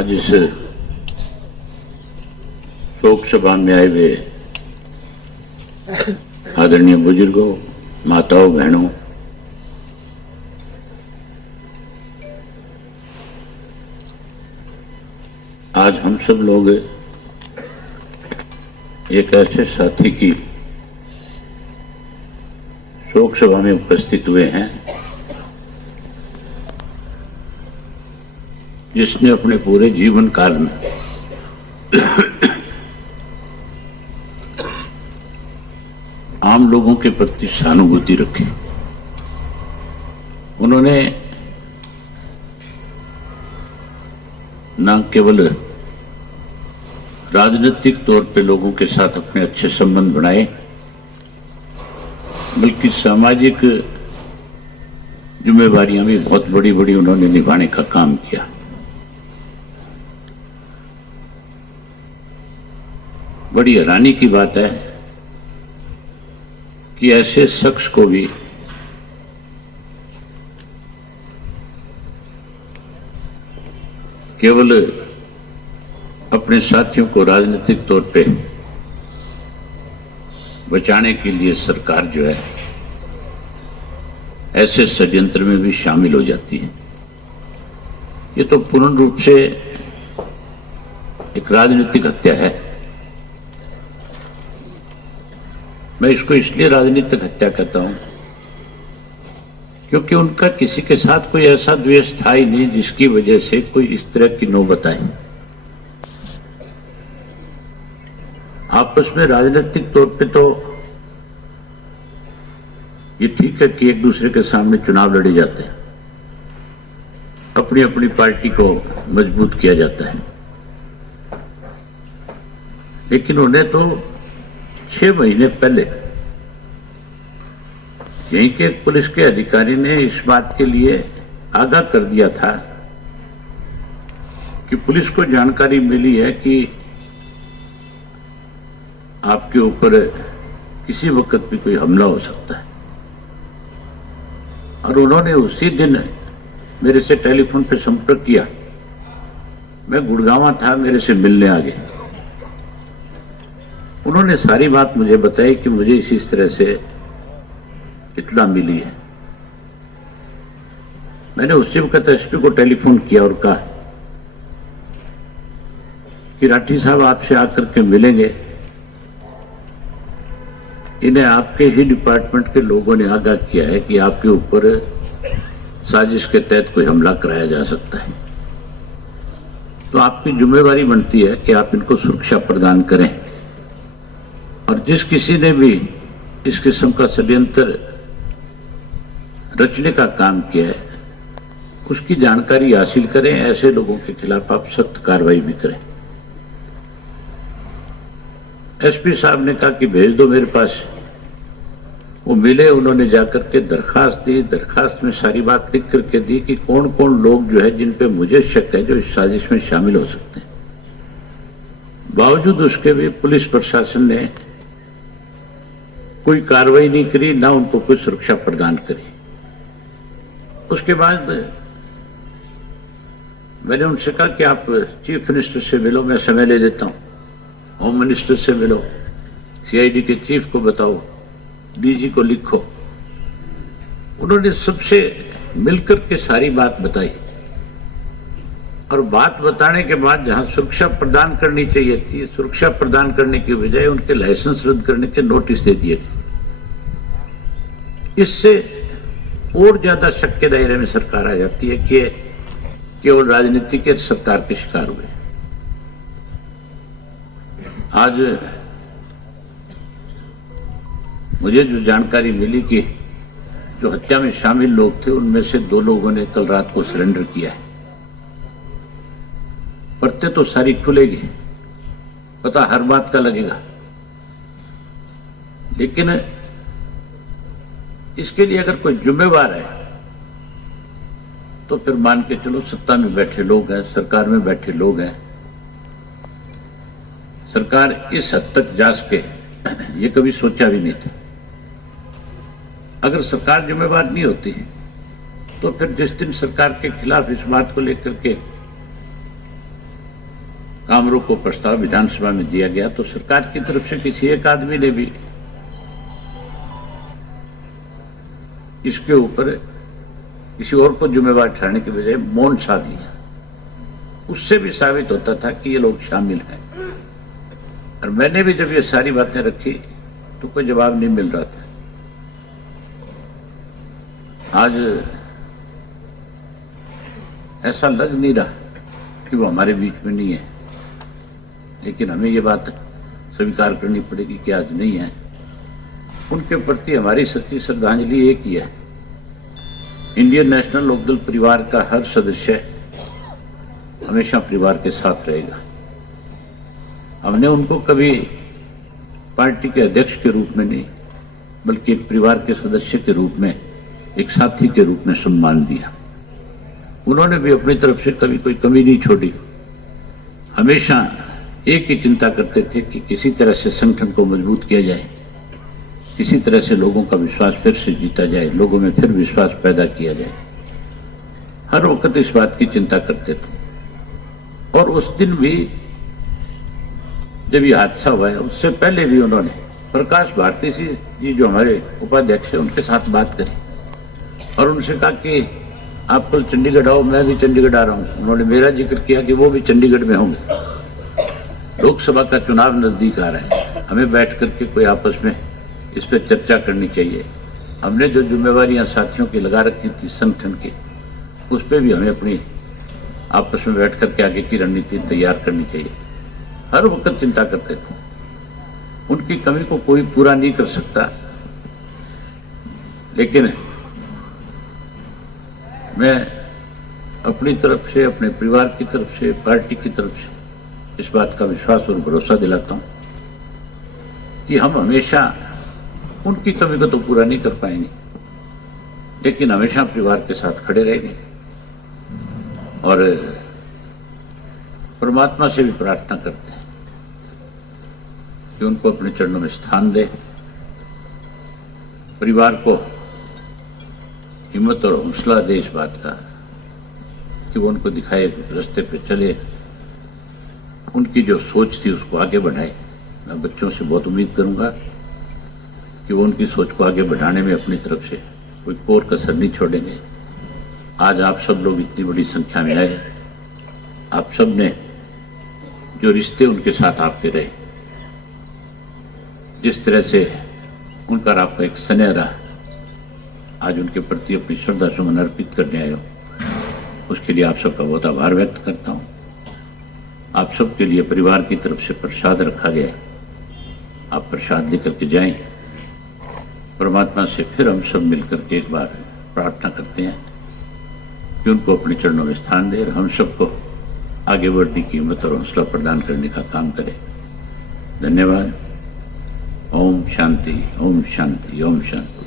आज इस शोक सभा में आए हुए आदरणीय बुजुर्गों, माताओं, बहनों, आज हम सब लोग एक ऐसे साथी की शोक सभा में उपस्थित हुए हैं जिसने अपने पूरे जीवन काल में आम लोगों के प्रति सहानुभूति रखी। उन्होंने न केवल राजनीतिक तौर पे लोगों के साथ अपने अच्छे संबंध बनाए, बल्कि सामाजिक जिम्मेवारियां भी बहुत बड़ी बड़ी उन्होंने निभाने का काम किया। बड़ी हैरानी की बात है कि ऐसे शख्स को भी केवल अपने साथियों को राजनीतिक तौर पे बचाने के लिए सरकार जो है ऐसे षड्यंत्र में भी शामिल हो जाती है। ये तो पूर्ण रूप से एक राजनीतिक हत्या है। मैं इसको इसलिए राजनीतिक हत्या कहता हूं क्योंकि उनका किसी के साथ कोई ऐसा द्वेष था ही नहीं जिसकी वजह से कोई इस तरह की नौबत आई। आपस में राजनीतिक तौर पे तो ये ठीक है कि एक दूसरे के सामने चुनाव लड़े जाते हैं, अपनी अपनी पार्टी को मजबूत किया जाता है, लेकिन उन्हें तो 6 महीने पहले यहीं के पुलिस के अधिकारी ने इस बात के लिए आगाह कर दिया था कि पुलिस को जानकारी मिली है कि आपके ऊपर किसी वक्त भी कोई हमला हो सकता है, और उन्होंने उसी दिन मेरे से टेलीफोन पे संपर्क किया। मैं गुड़गांव था, मेरे से मिलने आ गए। उन्होंने सारी बात मुझे बताई कि मुझे इसी तरह से इत्तला मिली है। मैंने उसी वक्त एसपी को टेलीफोन किया और कहा कि राठी साहब आपसे आकर के मिलेंगे, इन्हें आपके ही डिपार्टमेंट के लोगों ने आगाह किया है कि आपके ऊपर साजिश के तहत कोई हमला कराया जा सकता है, तो आपकी जिम्मेवारी बनती है कि आप इनको सुरक्षा प्रदान करें, और जिस किसी ने भी इस किस्म का षड्यंत्र रचने का काम किया है उसकी जानकारी हासिल करें, ऐसे लोगों के खिलाफ आप सख्त कार्रवाई भी करें। एसपी साहब ने कहा कि भेज दो मेरे पास। वो मिले, उन्होंने जाकर के दरखास्त दी। दरखास्त में सारी बात लिख करके दी कि कौन कौन लोग जो है जिन पे मुझे शक है जो इस साजिश में शामिल हो सकते हैं। बावजूद उसके भी पुलिस प्रशासन ने कोई कार्रवाई नहीं करी, ना उनको कोई सुरक्षा प्रदान करी। उसके बाद मैंने उनसे कहा कि आप चीफ मिनिस्टर से मिलो, मैं समय ले देता हूं, होम मिनिस्टर से मिलो, सीआईडी के चीफ को बताओ, डीजी को लिखो। उन्होंने सबसे मिलकर के सारी बात बताई, और बात बताने के बाद जहां सुरक्षा प्रदान करनी चाहिए थी, सुरक्षा प्रदान करने की बजाय उनके लाइसेंस रद्द करने के नोटिस दे दिए। इससे और ज्यादा शक के दायरे में सरकार आ जाती है कि केवल राजनीति के सरकार के शिकार हुए। आज मुझे जो जानकारी मिली कि जो हत्या में शामिल लोग थे उनमें से 2 लोगों ने कल रात को सरेंडर किया है। पत्ते तो सारी खुलेगी, पता हर बात का लगेगा, लेकिन इसके लिए अगर कोई जिम्मेवार है तो फिर मान के चलो सत्ता में बैठे लोग हैं, सरकार में बैठे लोग हैं। सरकार इस हद तक जा सके ये कभी सोचा भी नहीं था। अगर सरकार जिम्मेवार नहीं होती तो फिर जिस दिन सरकार के खिलाफ इस बात को लेकर के काम रोक को प्रस्ताव विधानसभा में दिया गया तो सरकार की तरफ से किसी एक आदमी ने भी इसके ऊपर किसी और को जिम्मेवार ठहराने के बजाय मौन साध दिया। उससे भी साबित होता था कि ये लोग शामिल हैं। और मैंने भी जब ये सारी बातें रखी तो कोई जवाब नहीं मिल रहा था। आज ऐसा लग नहीं रहा कि वो हमारे बीच में नहीं है, लेकिन हमें ये बात स्वीकार करनी पड़ेगी कि आज नहीं है। उनके प्रति हमारी सच्ची श्रद्धांजलि एक ही है। इंडियन नेशनल लोकदल परिवार का हर सदस्य हमेशा परिवार के साथ रहेगा। हमने उनको कभी पार्टी के अध्यक्ष के रूप में नहीं, बल्कि एक परिवार के सदस्य के रूप में, एक साथी के रूप में सम्मान दिया। उन्होंने भी अपनी तरफ से कभी कोई कमी नहीं छोड़ी। हमेशा एक ही चिंता करते थे कि किसी तरह से संगठन को मजबूत किया जाए, किसी तरह से लोगों का विश्वास फिर से जीता जाए, लोगों में फिर विश्वास पैदा किया जाए। हर वक्त इस बात की चिंता करते थे। और उस दिन भी जब ये हादसा हुआ है, उससे पहले भी उन्होंने प्रकाश भारती जी जो हमारे उपाध्यक्ष हैं, उनके साथ बात करी और उनसे कहा कि आप कल चंडीगढ़ आओ, मैं भी चंडीगढ़ आ रहा हूं। उन्होंने मेरा जिक्र किया कि वो भी चंडीगढ़ में होंगे। लोकसभा का चुनाव नजदीक आ रहा है, हमें बैठ करके कोई आपस में इस पर चर्चा करनी चाहिए। हमने जो जिम्मेवारियां साथियों की लगा रखी थी संगठन की, उस पर भी हमें अपनी आपस में बैठ करके आगे की रणनीति तैयार करनी चाहिए। हर वक्त चिंता करते थे। उनकी कमी को कोई पूरा नहीं कर सकता, लेकिन मैं अपनी तरफ से, अपने परिवार की तरफ से, पार्टी की तरफ से इस बात का विश्वास और भरोसा दिलाता हूं कि हम हमेशा उनकी कमी को तो पूरा नहीं कर पाएंगे, लेकिन हमेशा परिवार के साथ खड़े रहेंगे। और परमात्मा से भी प्रार्थना करते हैं कि उनको अपने चरणों में स्थान दे, परिवार को हिम्मत और हौसला दे इस बात का कि वो उनको दिखाए रास्ते पे चले, उनकी जो सोच थी उसको आगे बढ़ाए। मैं बच्चों से बहुत उम्मीद करूंगा कि वो उनकी सोच को आगे बढ़ाने में अपनी तरफ से कोई कोर कसर नहीं छोड़ेंगे। आज आप सब लोग इतनी बड़ी संख्या में आए, आप सब ने जो रिश्ते उनके साथ आपके रहे, जिस तरह से उनका आपका एक स्नेह रहा, आज उनके प्रति अपनी श्रद्धा सुमन अर्पित करने आए हो, उसके लिए आप सबका बहुत आभार व्यक्त करता हूं। आप सबके लिए परिवार की तरफ से प्रसाद रखा गया, आप प्रसाद लेकर के जाएं। परमात्मा से फिर हम सब मिलकर के एक बार प्रार्थना करते हैं कि उनको अपने चरणों में स्थान दे और हम सबको आगे बढ़ने की हिम्मत और हौसला प्रदान करने का काम करे। धन्यवाद। ओम शांति, ओम शांति, ओम शांति।